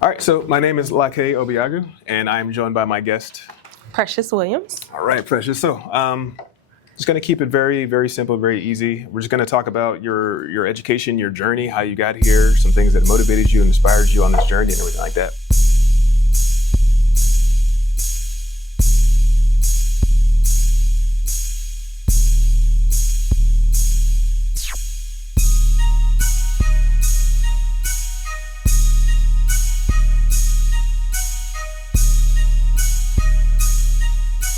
All right, so my name is Lake Obiagu, and I'm joined by my guest. Precious Williams. All right, Precious. So, just going to keep it very, very simple, very easy. We're just going to talk about your education, your journey, how you got here, some things that motivated you and inspired you on this journey, and everything like that.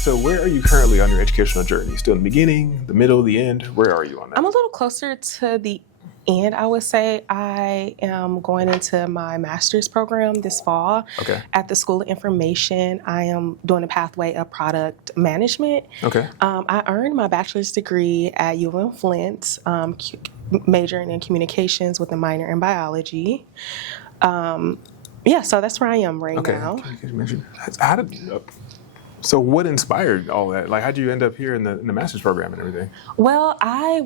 So where are you currently on your educational journey? Still in the beginning, the middle, the end? Where are you on that? I'm a little closer to the end, I would say. I am going into my master's program this fall at the School of Information. I am doing a pathway of product management. I earned my bachelor's degree at U of M Flint, majoring in communications with a minor in biology. So that's where I am right now. So what inspired all that? Like, how'd you end up here in the master's program and everything? Well, I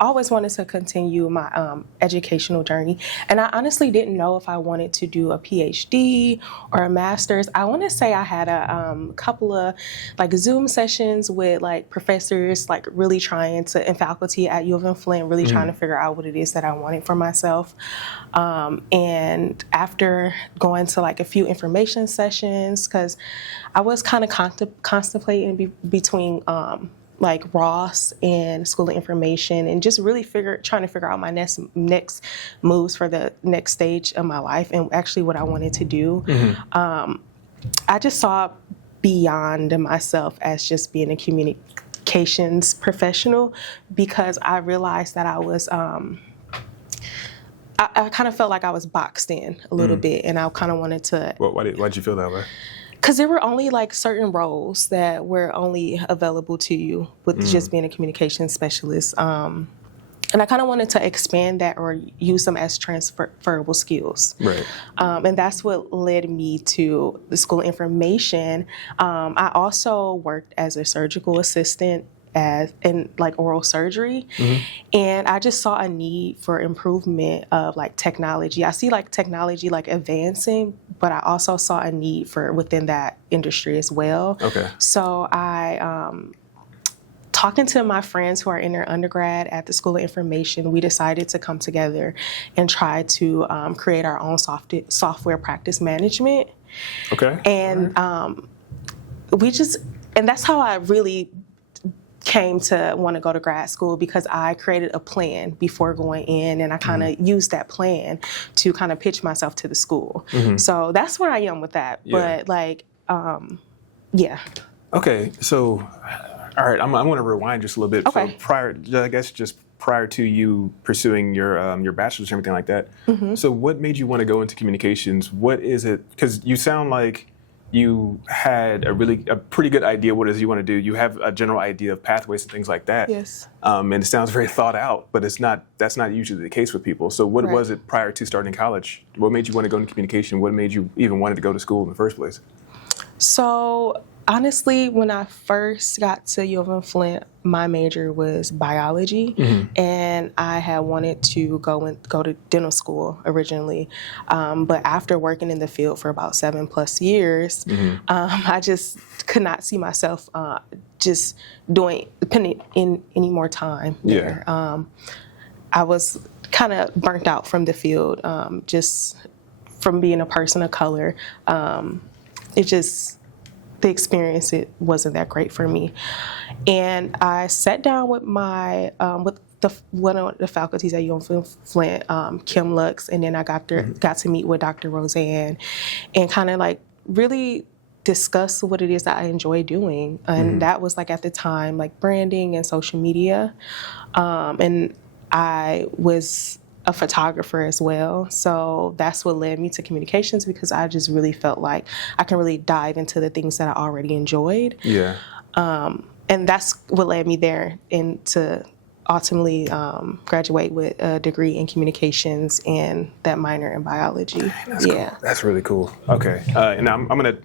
always wanted to continue my educational journey. And I honestly didn't know if I wanted to do a PhD or a master's. I want to say I had a couple of like Zoom sessions with like professors, like really trying to, and faculty at U of M Flint, really trying to figure out what it is that I wanted for myself. And after going to like a few information sessions, because I was kind of contemplating between like Ross and School of Information, and just really trying to figure out my next moves for the next stage of my life, and actually what I wanted to do. I just saw beyond myself as just being a communications professional, because I realized that I was I kind of felt like I was boxed in a little bit, and I kind of wanted to. Well, why'd you feel that way? Because there were only like certain roles that were only available to you with just being a communications specialist. And I kind of wanted to expand that or use them as transferable skills. Right. And that's what led me to the School of Information. I also worked as a surgical assistant in like oral surgery, and I just saw a need for improvement of like technology. I see like technology like advancing, but I also saw a need for within that industry as well. So I talking to my friends who are in their undergrad at the School of Information, we decided to come together and try to create our own software practice management. And and that's how I really came to want to go to grad school, because I created a plan before going in, and I kind of used that plan to kind of pitch myself to the school. So that's where I am with that. But like, Okay, so all right, I'm going to rewind just a little bit. So prior to you pursuing your bachelor's and everything like that. So what made you want to go into communications? What is it? Because you sound like you had a pretty good idea what it is you want to do. You have a general idea of pathways and things like that. Yes. And it sounds very thought out, but that's not usually the case with people. So what was it prior to starting college? What made you want to go into communication? What made you even wanted to go to school in the first place? So honestly, when I first got to U of M Flint, my major was biology, and I had wanted to go to dental school originally. But after working in the field for about 7+ years, I just could not see myself just spending any more time there. I was kind of burnt out from the field, just from being a person of color. The experience, it wasn't that great for me. And I sat down with one of the faculties at U of M Flint, Kim Lux, and then I got to meet with Dr. Roseanne, and kind of like really discuss what it is that I enjoy doing. And that was like at the time like branding and social media. And I was a photographer as well. So that's what led me to communications, because I just really felt like I can really dive into the things that I already enjoyed. And that's what led me there, and to ultimately graduate with a degree in communications and that minor in biology. That's cool. That's really cool. Okay, and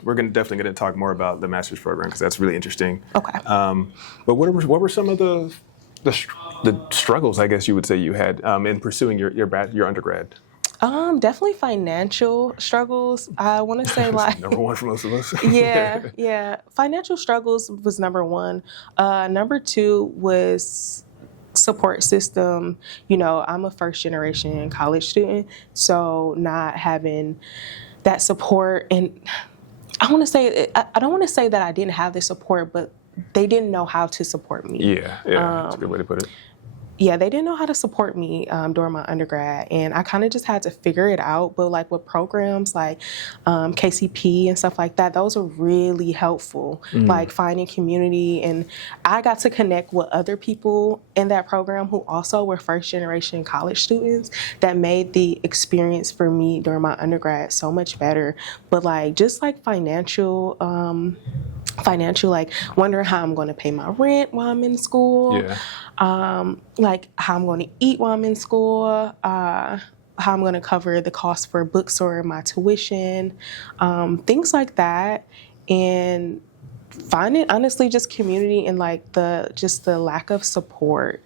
we're definitely gonna talk more about the master's program, because that's really interesting. But what were some of the struggles, I guess you would say, you had in pursuing your undergrad? Definitely financial struggles. I want to say like Number one for most of us. yeah. Financial struggles was number one. Number two was support system. You know, I'm a first generation college student, so not having that support, and I want to say I don't want to say that I didn't have the support, but they didn't know how to support me. Yeah, that's a good way to put it. Yeah, they didn't know how to support me during my undergrad, and I kind of just had to figure it out. But like with programs like KCP and stuff like that, those are really helpful. Like finding community, and I got to connect with other people in that program who also were first generation college students. That made the experience for me during my undergrad so much better. But like just like financial, like wondering how I'm going to pay my rent while I'm in school. Yeah. Like how I'm going to eat while I'm in school, how I'm going to cover the cost for books or my tuition, things like that. And finding honestly just community and like the lack of support.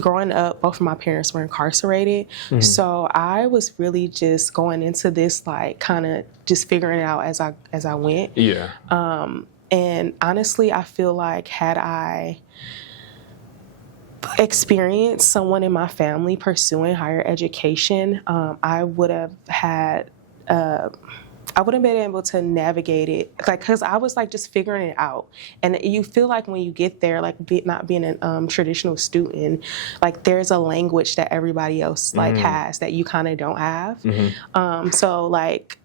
Growing up, both of my parents were incarcerated. So I was really just going into this like kind of just figuring it out as I went. Yeah. And honestly, I feel like had I experienced someone in my family pursuing higher education, I would have had I wouldn't been able to navigate it, like, because I was like just figuring it out. And you feel like when you get there, like not being a traditional student, like there's a language that everybody else like has that you kind of don't have. So like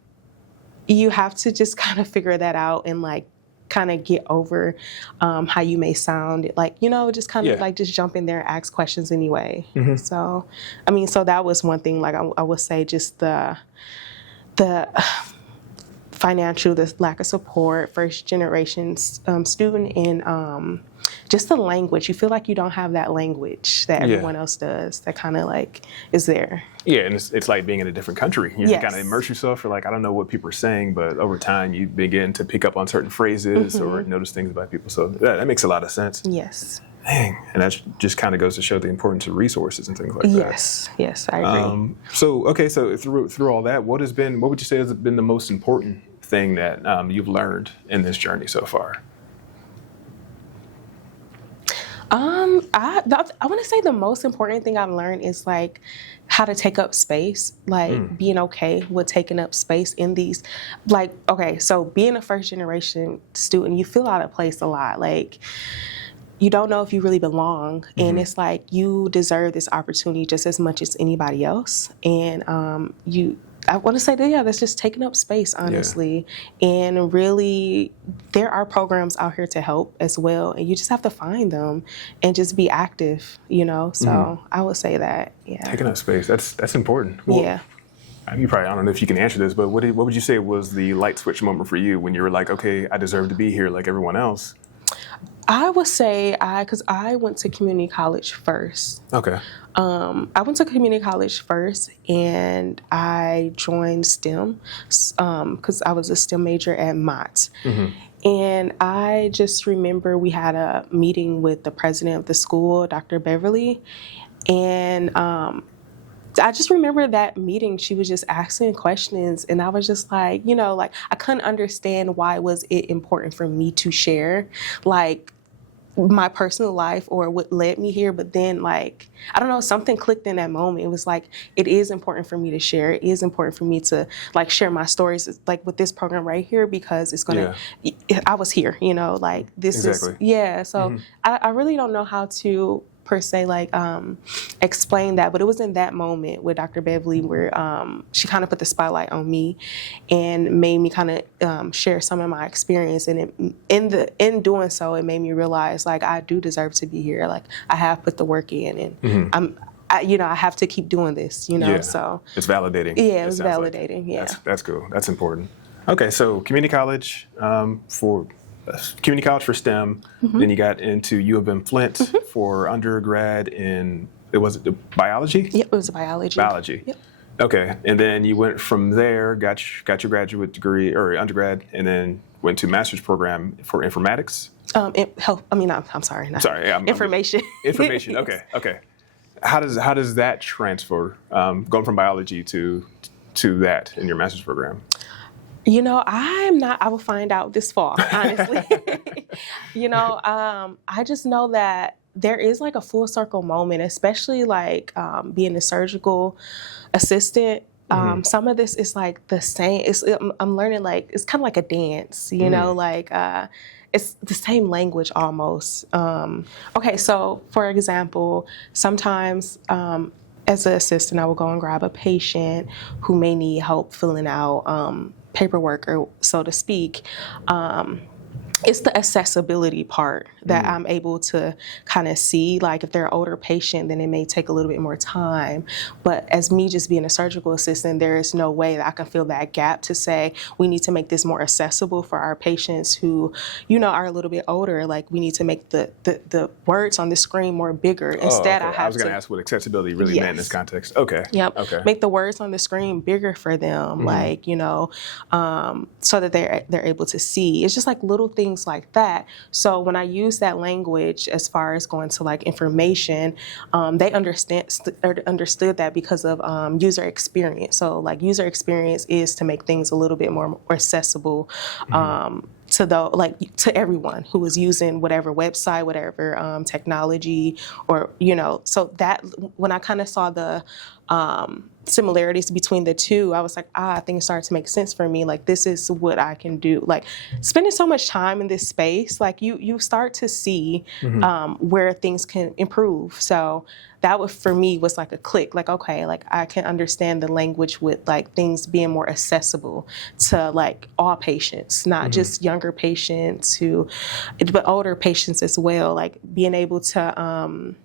you have to just kind of figure that out and like kind of get over how you may sound, like, you know, just kind of like just jump in there and ask questions anyway. So, I mean, so that was one thing, like I would say just the financial, the lack of support, first generation student, and just the language. You feel like you don't have that language that everyone else does that kind of like is there. Yeah, and it's like being in a different country. You kind of immerse yourself. You're like, I don't know what people are saying, but over time you begin to pick up on certain phrases or notice things about people. So that makes a lot of sense. Yes. Dang, and that just kind of goes to show the importance of resources and things like that. Yes, I agree. So through all that, what would you say has been the most important thing that you've learned in this journey so far? I want to say the most important thing I've learned is like how to take up space, like being okay with taking up space in these, like, okay, so being a first generation student, you feel out of place a lot. Like, you don't know if you really belong, and it's like you deserve this opportunity just as much as anybody else. And I want to say that, that's just taking up space, honestly. And really, there are programs out here to help as well, and you just have to find them and just be active, you know? So I would say that, Taking up space, that's important. Well, you probably, I don't know if you can answer this, but what would you say was the light switch moment for you when you were like, okay, I deserve to be here like everyone else? I would say because I went to community college first. Okay. I went to community college first, and I joined STEM because I was a STEM major at Mott. And I just remember we had a meeting with the president of the school, Dr. Beverly, and I just remember that meeting, she was just asking questions, and I was just like, you know, like I couldn't understand why was it important for me to share, like, my personal life or what led me here. But then, like, I don't know, something clicked in that moment. It was like, it is important for me to share. It is important for me to like share my stories, like with this program right here, because it's gonna, I was here, you know, like this is, so I really don't know how to per se like explain that, but it was in that moment with Dr. Beverly where she kind of put the spotlight on me and made me kind of share some of my experience, and in doing so, it made me realize like I do deserve to be here. Like I have put the work in, and I have to keep doing this, you know. So it's validating. Yeah, it was validating. Like. That's cool. That's important. Okay, so community college for STEM. Then you got into U of M Flint for undergrad in, was it biology? Yep, it was biology. Biology. Yep. Okay, and then you went from there, got your graduate degree or undergrad, and then went to master's program for informatics. Health. I mean, I'm sorry. Sorry. Information. Information. Okay. how does that transfer, going from biology to that in your master's program? I will find out this fall, honestly. I just know that there is like a full circle moment, especially like being a surgical assistant. Some of this is like the same. I'm learning like it's kind of like a dance, it's the same language almost. Okay, so for example, sometimes as an assistant, I will go and grab a patient who may need help filling out paperwork, or so to speak. It's the accessibility part that I'm able to kind of see. Like if they're an older patient, then it may take a little bit more time. But as me just being a surgical assistant, there is no way that I can fill that gap to say we need to make this more accessible for our patients who, are a little bit older. Like we need to make the words on the screen more bigger. Instead, I was going to ask what accessibility really meant in this context. Okay. Yep. Okay. Make the words on the screen bigger for them, so that they're able to see. It's just like little things like that. So when I use that language as far as going to like information, they understood that because of user experience. So like user experience is to make things a little bit more accessible to everyone who is using whatever website, whatever technology, or So that when I kind of saw the similarities between the two, I was like, things started to make sense for me. Like this is what I can do. Like spending so much time in this space, like you start to see where things can improve. So that for me was like a click. Like okay, like I can understand the language with like things being more accessible to like all patients, not just younger patients but older patients as well. Like being able to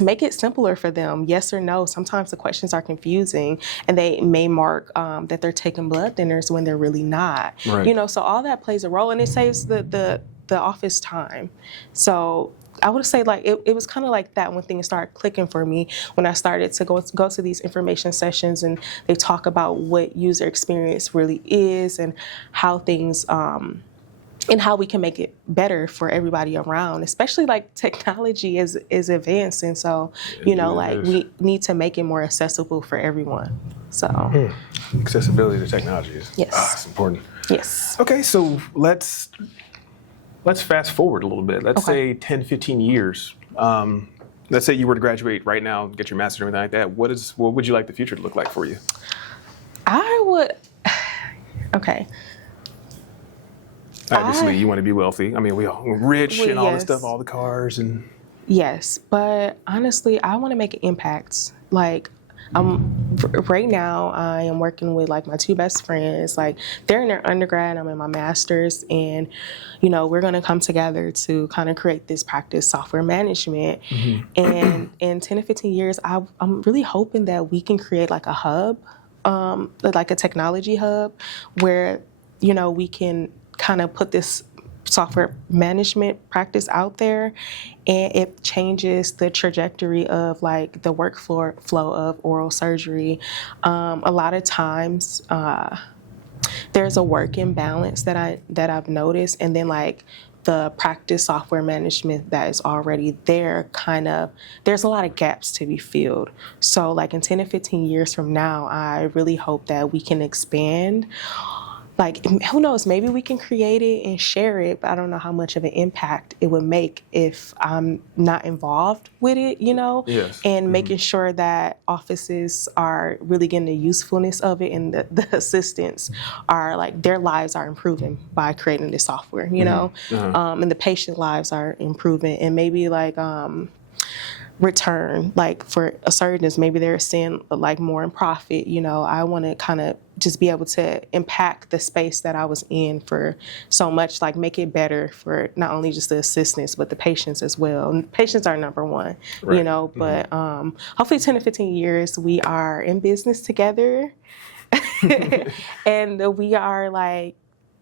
make it simpler for them, yes or no. Sometimes the questions are confusing, and they may mark that they're taking blood thinners when they're really not. Right. So all that plays a role, and it saves the office time. So I would say like it was kind of like that when things started clicking for me, when I started to go to these information sessions, and they talk about what user experience really is and how things and how we can make it better for everybody around, especially like technology is advancing. So, we need to make it more accessible for everyone. So accessibility to technology is it's important. Yes. Okay, so let's fast forward a little bit. Let's say 10, 15 years. Let's say you were to graduate right now, get your master's and everything like that. What would you like the future to look like for you? I would. Okay. Obviously, you want to be wealthy. I mean, we're rich and all this stuff, all the cars and. Yes, but honestly, I want to make an impact. Like, right now, I am working with like my two best friends. Like, they're in their undergrad, I'm in my master's, and we're going to come together to kind of create this practice software management. And in 10 to 15 years, I'm really hoping that we can create like a hub, like a technology hub, where we can kind of put this software management practice out there, and it changes the trajectory of like the workflow of oral surgery. A lot of times there's a work imbalance that I've noticed, and then like the practice software management that is already there, there's a lot of gaps to be filled. So like in 10 to 15 years from now, I really hope that we can expand. Like, who knows, maybe we can create it and share it, but I don't know how much of an impact it would make if I'm not involved with it, Yes. And making sure that offices are really getting the usefulness of it, and the assistants are like, their lives are improving by creating this software, and the patient lives are improving, and maybe like, return, like for a surgeons, maybe they're seeing like more in profit. I want to kind of just be able to impact the space that I was in for so much, like make it better for not only just the assistants but the patients as well. And patients are number one, right. But hopefully 10 to 15 years we are in business together, and we are like,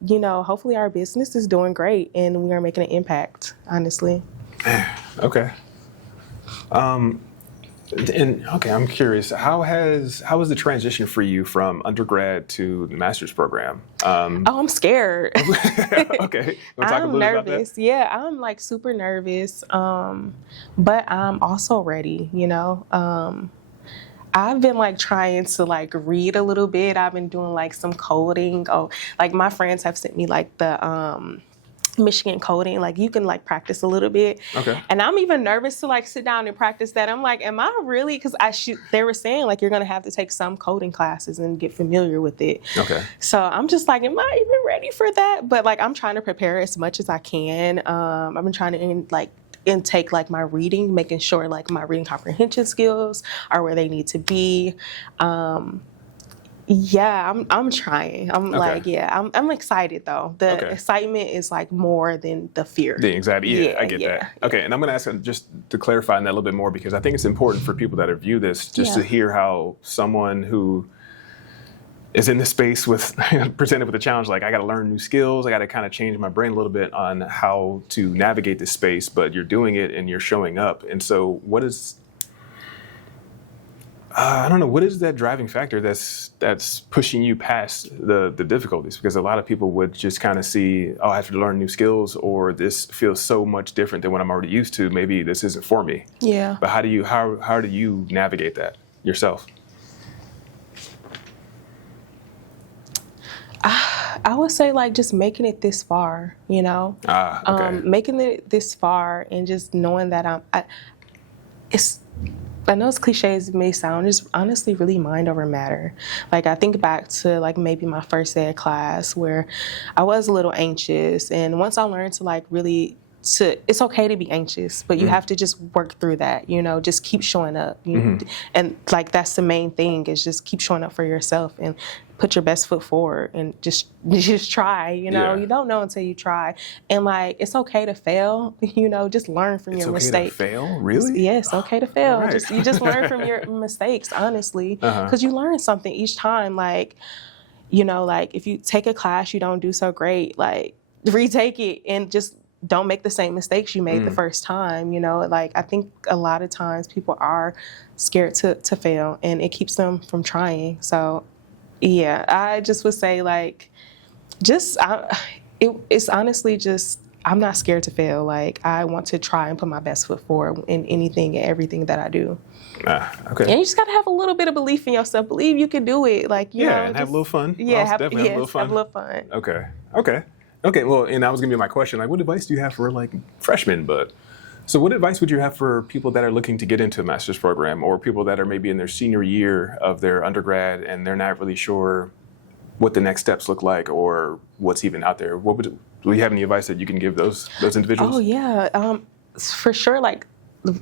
hopefully our business is doing great and we are making an impact. Honestly. Okay. And okay, I'm curious. How was the transition for you from undergrad to the master's program? Oh, I'm scared. Okay, we'll talk a I'm little about that. nervous. Yeah, I'm like super nervous. But I'm also ready, you know. I've been like trying to like read a little bit. I've been doing like some coding. Oh, like my friends have sent me like the Michigan coding, like you can like practice a little bit. Okay. And I'm even nervous to like sit down and practice that. I'm like, am I really? Because they were saying like you're gonna have to take some coding classes and get familiar with it. Okay. So I'm just like, am I even ready for that? But like I'm trying to prepare as much as I can. I've been trying to intake like my reading, making sure like my reading comprehension skills are where they need to be. Yeah, I'm trying. I'm Okay. like, yeah, I'm excited though. The excitement is like more than the fear. The anxiety, yeah, I get that. Okay, and I'm going to ask just to clarify on that a little bit more because I think it's important for people that view this just to hear how someone who is in this space with presented with a challenge like I got to learn new skills, I got to kind of change my brain a little bit on how to navigate this space, but you're doing it and you're showing up. And so, what is I don't know. What is that driving factor that's pushing you past the difficulties? Because a lot of people would just kind of see, oh, I have to learn new skills, or this feels so much different than what I'm already used to. Maybe this isn't for me. Yeah. But how do you navigate that yourself? I would say like just making it this far, you know, Okay. Making it this far and just knowing that I know it's cliche as it may sound, just honestly really mind over matter. Like I think back to like maybe my first day of class where I was a little anxious, and once I learned to like really it's okay to be anxious, but you have to just work through that, you know, just keep showing up. And like that's the main thing is just keep showing up for yourself and put your best foot forward and just try, you know. You don't know until you try. And like it's okay to fail, you know, just learn from your mistakes. It's okay to fail? Really? Yes, okay to fail. Right. You just learn from your mistakes, honestly. Because you learn something each time. Like, you know, like if you take a class you don't do so great, like retake it and just don't make the same mistakes you made the first time, you know. Like I think a lot of times people are scared to fail and it keeps them from trying. So yeah, I just would say like it's honestly just I'm not scared to fail. Like I want to try and put my best foot forward in anything and everything that I do. Okay. And you just gotta have a little bit of belief in yourself. Believe you can do it. Like you know, and have a little fun. Yeah, have a little fun. Have a little fun. Okay. Well, and that was gonna be my question. Like, what advice do you have for like freshmen? So what advice would you have for people that are looking to get into a master's program, or people that are maybe in their senior year of their undergrad and they're not really sure what the next steps look like or what's even out there? Do you have any advice that you can give those individuals? Oh yeah, for sure. Like,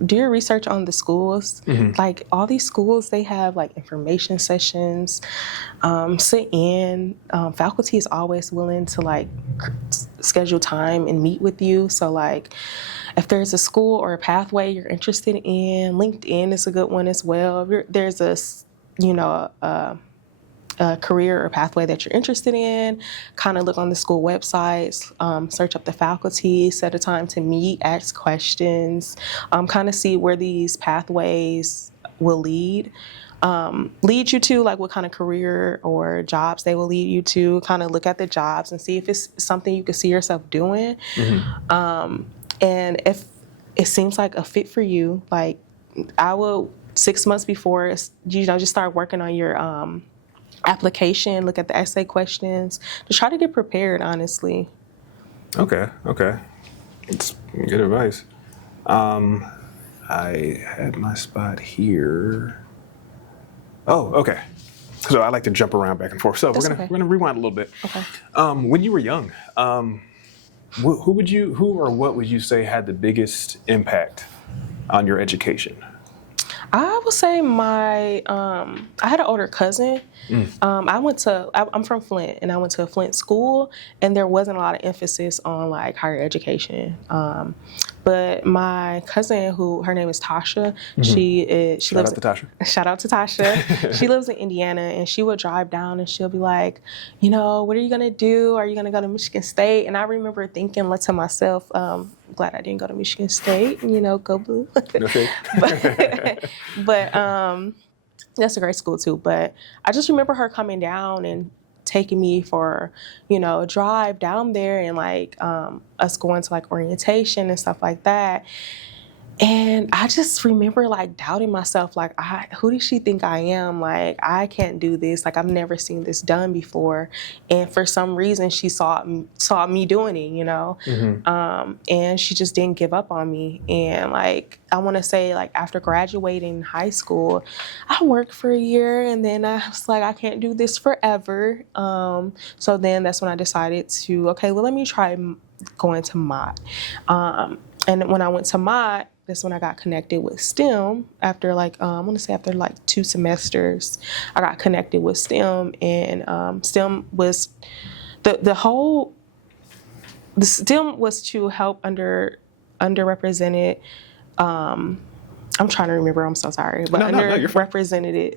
do your research on the schools. Like all these schools, they have like information sessions. Sit in. Faculty is always willing to like schedule time and meet with you. So like, if there's a school or a pathway you're interested in, LinkedIn is a good one as well. If there's a career or pathway that you're interested in, kind of look on the school websites, search up the faculty, set a time to meet, ask questions, kind of see where these pathways will lead you to, like what kind of career or jobs they will lead you to, kind of look at the jobs and see if it's something you could see yourself doing. And if it seems like a fit for you, like I will 6 months before, you know, just start working on your application, look at the essay questions, to try to get prepared, honestly. Okay. It's good advice. I had my spot here. Oh, okay. So I like to jump around back and forth. So we're gonna rewind a little bit. Okay. When you were young, who or what would you say had the biggest impact on your education? I would say I had an older cousin. I'm from Flint, and I went to a Flint school, and there wasn't a lot of emphasis on like higher education. But my cousin, her name is Tasha, Shout out to Tasha. She lives in Indiana, and she would drive down, and she'll be like, you know, what are you gonna do? Are you gonna go to Michigan State? And I remember thinking to myself, glad I didn't go to Michigan State, go blue. Okay. but that's a great school too. But I just remember her coming down and taking me for, a drive down there, and like us going to like orientation and stuff like that. And I just remember like doubting myself, like, who does she think I am? Like, I can't do this. Like, I've never seen this done before. And for some reason, she saw me doing it, and she just didn't give up on me. And like, I want to say, like, after graduating high school, I worked for a year, and then I was like, I can't do this forever. So then that's when I decided to, okay, well, let me try going to Mott. And when I went to Mott, that's when I got connected with STEM. After like, I want to say after like 2 semesters, I got connected with STEM, and STEM was the STEM was to help underrepresented. I'm trying to remember. I'm so sorry, but underrepresented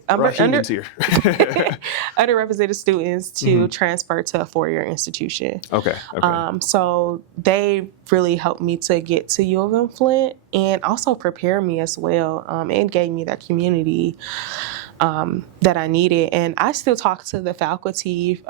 underrepresented students to transfer to a 4-year institution. Okay. So they really helped me to get to U of M Flint, and also prepare me as well, and gave me that community that I needed. And I still talk to the faculty.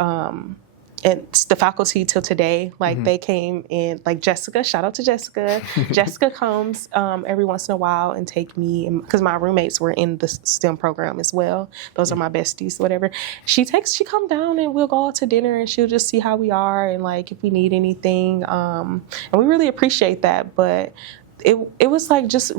And the faculty till today, like they came in, like Jessica, shout out to Jessica. Jessica comes every once in a while and take me, because my roommates were in the STEM program as well. Those are my besties, whatever. She come down and we'll go out to dinner, and she'll just see how we are and like if we need anything. And we really appreciate that. But it was like just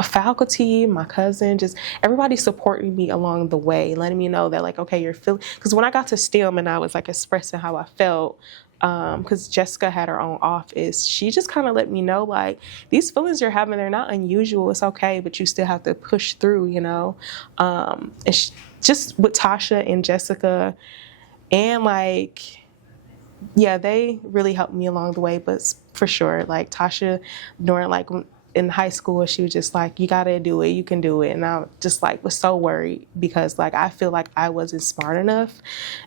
a faculty, my cousin, just everybody supporting me along the way, letting me know that like, okay, you're feeling, because when I got to STEM and I was like expressing how I felt, because Jessica had her own office, she just kind of let me know like, these feelings you're having, they're not unusual, it's okay, but you still have to push through, and just with Tasha and Jessica, and like, yeah, they really helped me along the way. But for sure, like Tasha, during like in high school, she was just like, you gotta do it, you can do it. And I just like was so worried, because like I feel like I wasn't smart enough.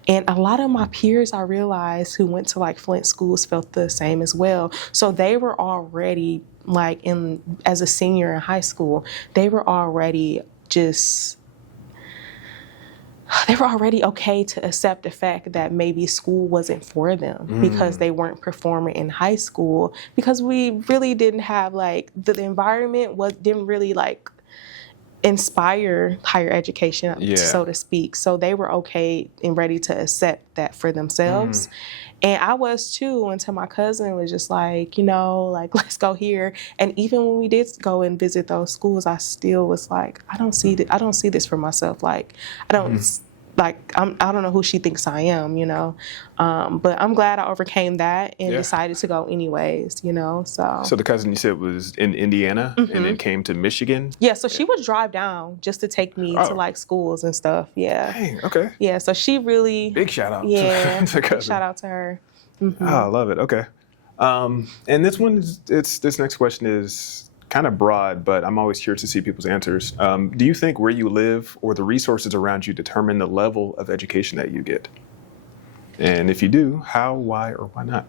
And a lot of my peers, I realized, who went to like Flint schools felt the same as well. So they were already like as a senior in high school, they were already okay to accept the fact that maybe school wasn't for them, because they weren't performing in high school, because we really didn't have like the environment didn't really like inspire higher education, so to speak. So they were okay and ready to accept that for themselves. And I was too, until my cousin was just like, like, let's go here. And even when we did go and visit those schools, I still was like, I don't see this for myself. Like, I don't know who she thinks I am, but I'm glad I overcame that and decided to go anyways, So the cousin you said was in Indiana and then came to Michigan? Yeah, so she would drive down just to take me to like schools and stuff. Yeah. Dang, okay. Yeah, so she really... Big shout out to cousin. Shout out to her. Oh, I love it. Okay. And this next question is kind of broad, but I'm always curious to see people's answers. Do you think where you live or the resources around you determine the level of education that you get? And if you do, how, why, or why not?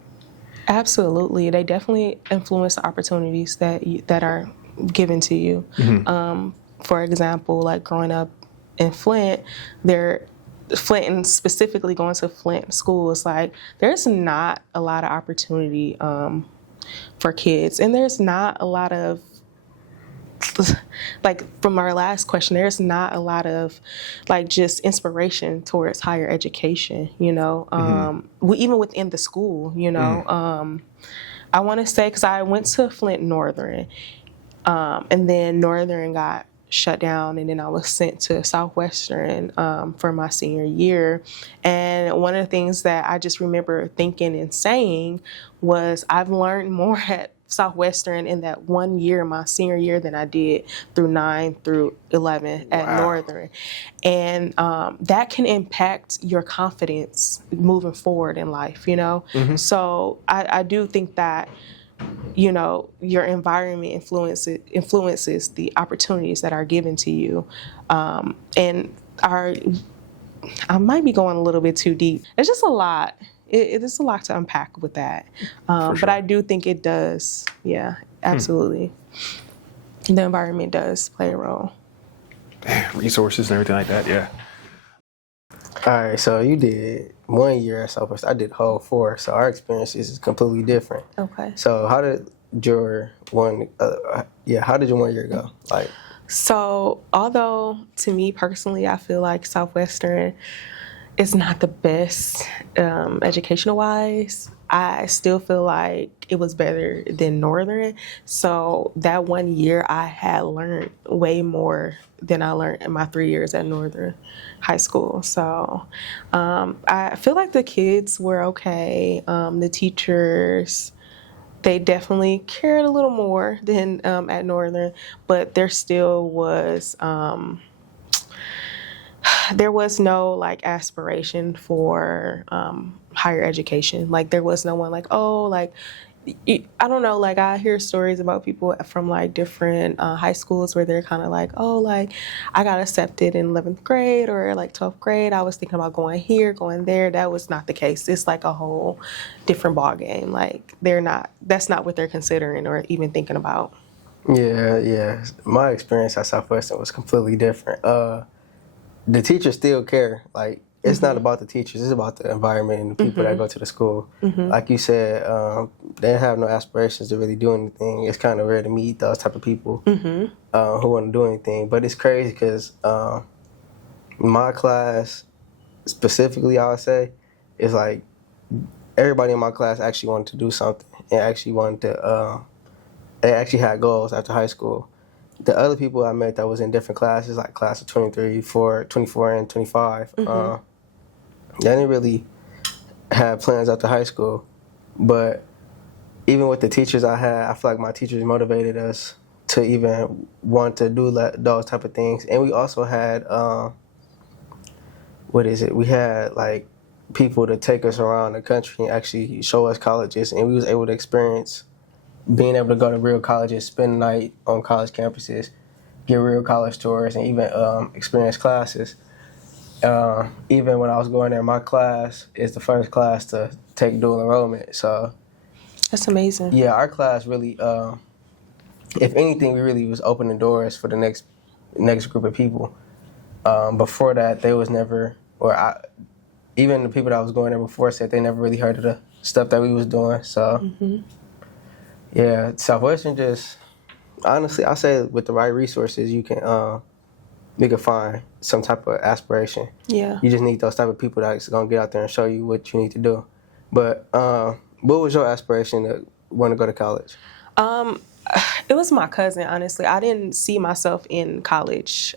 Absolutely. They definitely influence the opportunities that are given to you. For example, like growing up in Flint, and specifically going to Flint schools, like there's not a lot of opportunity for kids, and there's not a lot of, like from our last question, there's not a lot of like just inspiration towards higher education, even within the school, I want to say, because I went to Flint Northern, and then Northern got shut down, and then I was sent to Southwestern for my senior year. And one of the things that I just remember thinking and saying was, I've learned more at Southwestern in that 1 year, my senior year, than I did through 9 through 11 at Northern. And that can impact your confidence moving forward in life, So I do think that your environment influences the opportunities that are given to you. I might be going a little bit too deep. It's just a lot. it's a lot to unpack with that. Sure. But I do think it does. Yeah, absolutely. The environment does play a role. Resources and everything like that. Yeah. All right, so you did 1 year at Southwest. I did the whole 4, so our experiences is completely different. Okay. So how did your how did your 1 year go? Like, so although to me personally, I feel like Southwestern is not the best educational wise, I still feel like it was better than Northern. So that 1 year I had learned way more than I learned in my 3 years at Northern High School. So I feel like the kids were okay. The teachers, they definitely cared a little more than at Northern, but there still was there was no like aspiration for higher education. Like there was no one like, oh, like I don't know, like I hear stories about people from like different high schools where they're kind of like, oh, like I got accepted in 11th grade or like 12th grade. I was thinking about going here, going there. That was not the case. It's like a whole different ball game. Like that's not what they're considering or even thinking about. yeah. My experience at Southwestern was completely different. The teachers still care. Like, it's not about the teachers, it's about the environment and the people that go to the school. Like you said, they have no aspirations to really do anything. It's kind of rare to meet those type of people who want to do anything. But it's crazy because my class, specifically, I would say, is like everybody in my class actually wanted to do something and actually wanted to, they actually had goals after high school. The other people I met that was in different classes, like class of 24, and 25, they didn't really have plans after high school. But even with the teachers I had, I feel like my teachers motivated us to even want to do those type of things. And we also had, we had like people to take us around the country and actually show us colleges. And we was able to experience being able to go to real colleges, spend the night on college campuses, get real college tours, and even experience classes. Even when I was going there, my class is the first class to take dual enrollment. So that's amazing. Yeah, our class really, if anything, we really was opening doors for the next group of people. Before that, they was never, even the people that was going there before said they never really heard of the stuff that we was doing. So. Yeah, Southwestern just, honestly, I say with the right resources, you can find some type of aspiration. Yeah. You just need those type of people that's going to get out there and show you what you need to do. But what was your aspiration to want to go to college? It was my cousin, honestly. I didn't see myself in college.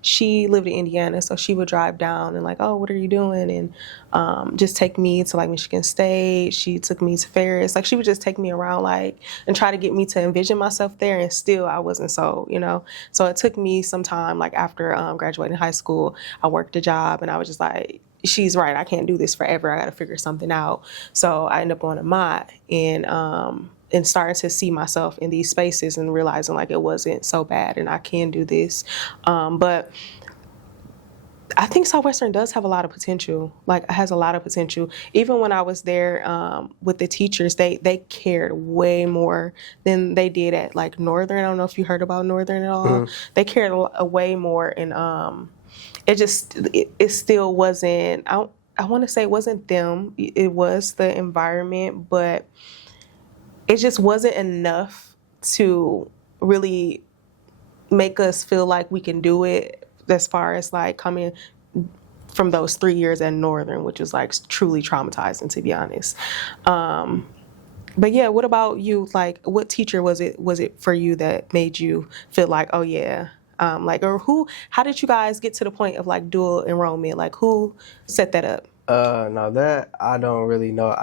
She lived in Indiana, so she would drive down and like, oh, what are you doing? And just take me to like Michigan State. She took me to Ferris. Like she would just take me around like and try to get me to envision myself there. And still I wasn't so, So it took me some time, like after graduating high school, I worked a job and I was just like, she's right, I can't do this forever. I got to figure something out. So I ended up going to Mott and starting to see myself in these spaces and realizing like it wasn't so bad and I can do this. But I think Southwestern does have a lot of potential, like it has a lot of potential. Even when I was there with the teachers, they cared way more than they did at like Northern. I don't know if you heard about Northern at all. They cared way more and it still wasn't, I want to say it wasn't them, it was the environment, but it just wasn't enough to really make us feel like we can do it as far as like coming from those 3 years at Northern, which was like truly traumatizing, to be honest. But yeah, what about you? Like, what teacher was it for you that made you feel like, oh yeah, how did you guys get to the point of like dual enrollment? Like who set that up? Now that I don't really know.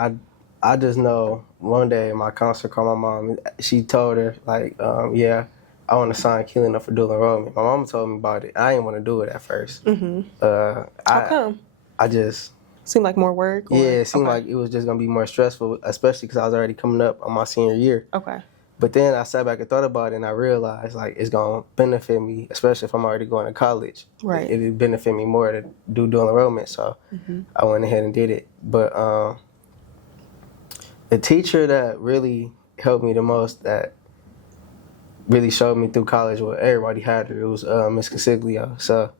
I just know one day my counselor called my mom. She told her, like, I want to sign Keelan up for dual enrollment. My mom told me about it. I didn't want to do it at first. How come? I just... Seemed like more work? Yeah, it seemed like it was just going to be more stressful, especially because I was already coming up on my senior year. Okay. But then I sat back and thought about it, and I realized like it's gonna benefit me, especially if I'm already going to college. Right. It'd benefit me more to do dual enrollment. So I went ahead and did it. But the teacher that really helped me the most, that really showed me through college, well, everybody had her. It was Miss Consiglio. So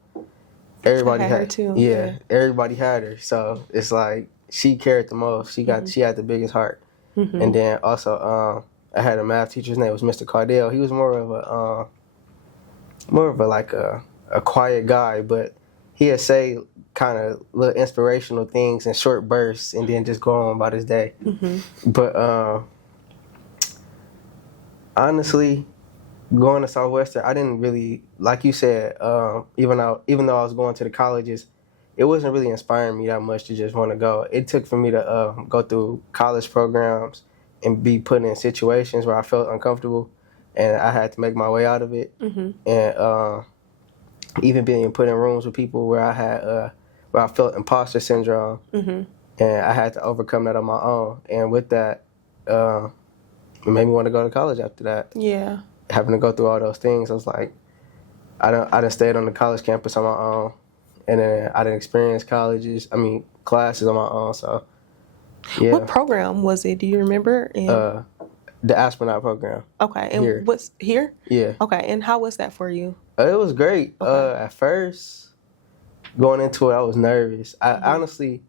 everybody I had her too. Yeah, everybody had her. So it's like she cared the most. She had the biggest heart. And then also I had a math teacher. His name was Mr. Cardell. He was more of a like a quiet guy, but he had say kind of little inspirational things in short bursts, and then just go on about his day. But honestly, going to Southwestern, I didn't really, like you said, even though I was going to the colleges, it wasn't really inspiring me that much to just want to go. It took for me to go through college programs and be put in situations where I felt uncomfortable, and I had to make my way out of it. And even being put in rooms with people where I felt imposter syndrome, and I had to overcome that on my own. And with that, it made me want to go to college after that. Yeah. Having to go through all those things, I was like, I done stayed on the college campus on my own, and then I done experienced classes on my own. So, yeah. What program was it? Do you remember? The astronaut program. Okay, and here. what's here? Yeah. Okay, and how was that for you? It was great. Okay. At first, going into it, I was nervous. I honestly,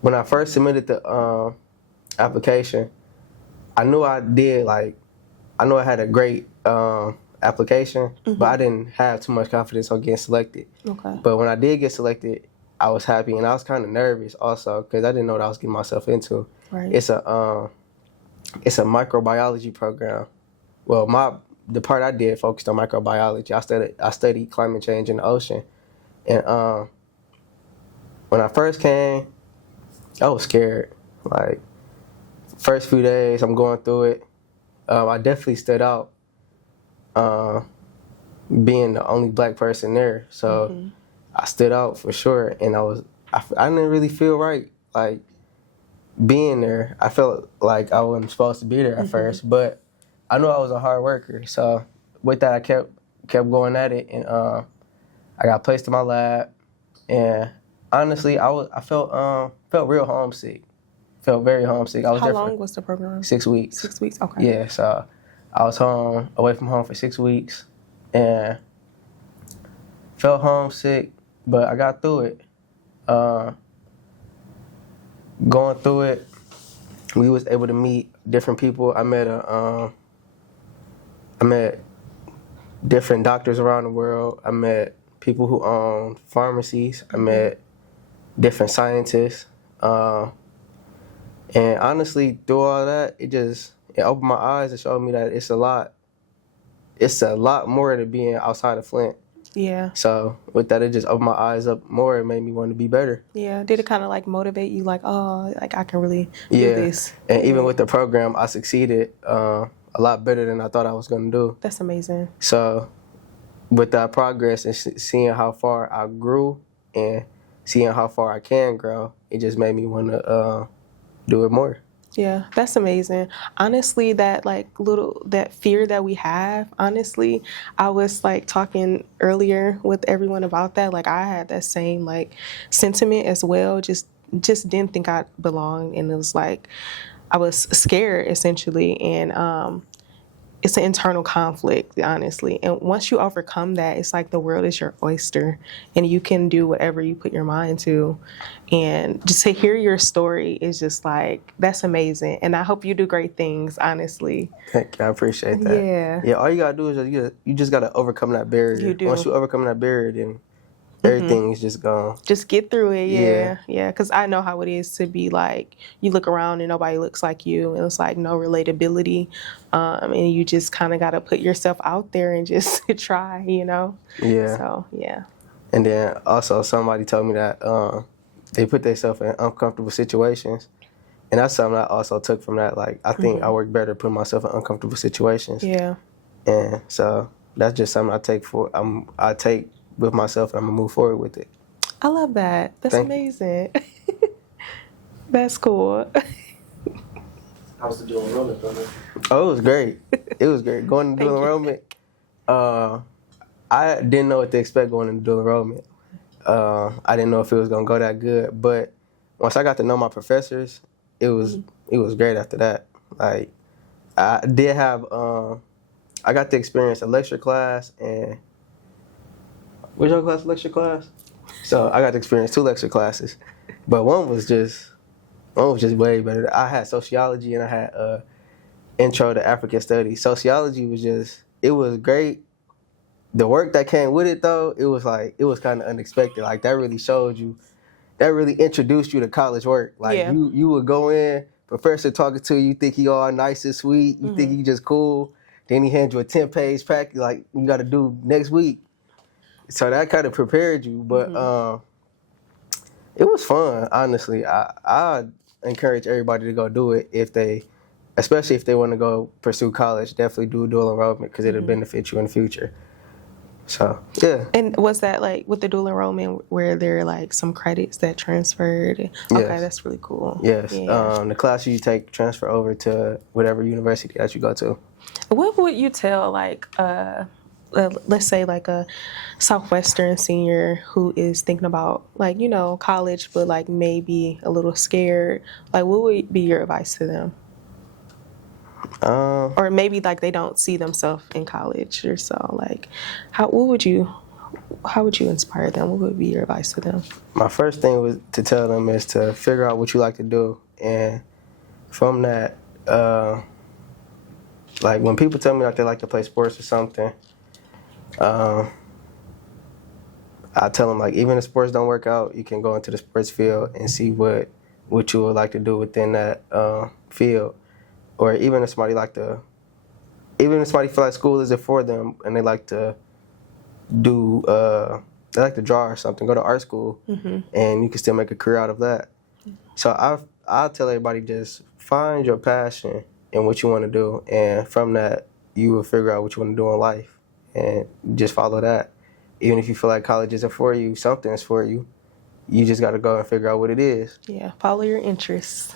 when I first submitted the application, I knew I had a great application, but I didn't have too much confidence on getting selected. Okay. But when I did get selected, I was happy, and I was kind of nervous also because I didn't know what I was getting myself into. Right. It's a microbiology program. Well, the part I did focused on microbiology. I studied climate change in the ocean, and when I first came, I was scared. Like, first few days, I'm going through it. I definitely stood out, being the only black person there. So I stood out for sure, and I didn't really feel right. Like, being there, I felt like I wasn't supposed to be there at first, but I knew I was a hard worker. So with that, I kept going at it, and I got placed in my lab. And honestly, I felt real homesick. Felt very homesick. I was How long was the program? 6 weeks. 6 weeks. Okay. Yeah, so I was away from home for 6 weeks, and felt homesick, but I got through it. Going through it, we was able to meet different people. I met different doctors around the world. I met people who own pharmacies. I met different scientists. And honestly, through all that, it opened my eyes and showed me that it's a lot more to being outside of Flint. Yeah. So with that, it just opened my eyes up more. It made me want to be better. Yeah. Did it kind of like motivate you? Like, oh, like I can really do this. And even with the program, I succeeded a lot better than I thought I was going to do. That's amazing. So with that progress and seeing how far I grew and seeing how far I can grow, it just made me want to do it more. Yeah, that's amazing. Honestly, that fear that we have, honestly, I was like talking earlier with everyone about that. Like I had that same like sentiment as well. Just didn't think I belonged, and it was like I was scared essentially, and it's an internal conflict, honestly. And once you overcome that, it's like the world is your oyster and you can do whatever you put your mind to. And just to hear your story is just like, that's amazing. And I hope you do great things, honestly. Thank you. I appreciate that. Yeah. Yeah, all you got to do is you just got to overcome that barrier. You do. Once you overcome that barrier, then everything is just gone. Just get through it, yeah. Because I know how it is to be like, you look around and nobody looks like you, and it's like no relatability, and you just kind of got to put yourself out there and just try, Yeah. So, yeah. And then also somebody told me that they put themselves in uncomfortable situations, and that's something I also took from that. Like, I think I work better putting myself in uncomfortable situations. Yeah. And so that's just something I take with myself, and I'm gonna move forward with it. I love that. That's amazing. That's cool. How was the dual enrollment program? Oh, it was great. It was great. Going to dual enrollment, I didn't know what to expect going into dual enrollment. I didn't know if it was going to go that good. But once I got to know my professors, it was great after that. Like, I did have, I got to experience a lecture class and, what's your class, lecture class? So I got to experience 2 lecture classes. But one was just way better. I had sociology and I had intro to African studies. Sociology it was great. The work that came with it though, it was kind of unexpected. Like that really introduced you to college work. Like you would go in, professor talking to you, think he all nice and sweet, you think he just cool. Then he hands you a 10-page pack, like you got to do next week. So that kind of prepared you, but it was fun. Honestly, I encourage everybody to go do it especially if they want to go pursue college. Definitely do dual enrollment because it'll benefit you in the future. So yeah. And was that like with the dual enrollment where there like some credits that transferred? Okay, Yes. That's really cool. Yes. Yeah. The class you take transfer over to whatever university that you go to. What would you tell like let's say like a Southwestern senior who is thinking about like, college but like maybe a little scared? Like what would be your advice to them? Or maybe like they don't see themselves in college or so. Like how would you inspire them? What would be your advice to them? My first thing was to tell them is to figure out what you like to do, and from that, like when people tell me like they like to play sports or something, I tell them like even if sports don't work out, you can go into the sports field and see what you would like to do within that field. Or even if somebody feel like school isn't for them and they like to do they like to draw or something, go to art school, and you can still make a career out of that. So I'll tell everybody, just find your passion and what you want to do, and from that you will figure out what you want to do in life and just follow that. Even if you feel like college isn't for you, something is for you. You just got to go and figure out what it is. Yeah, follow your interests.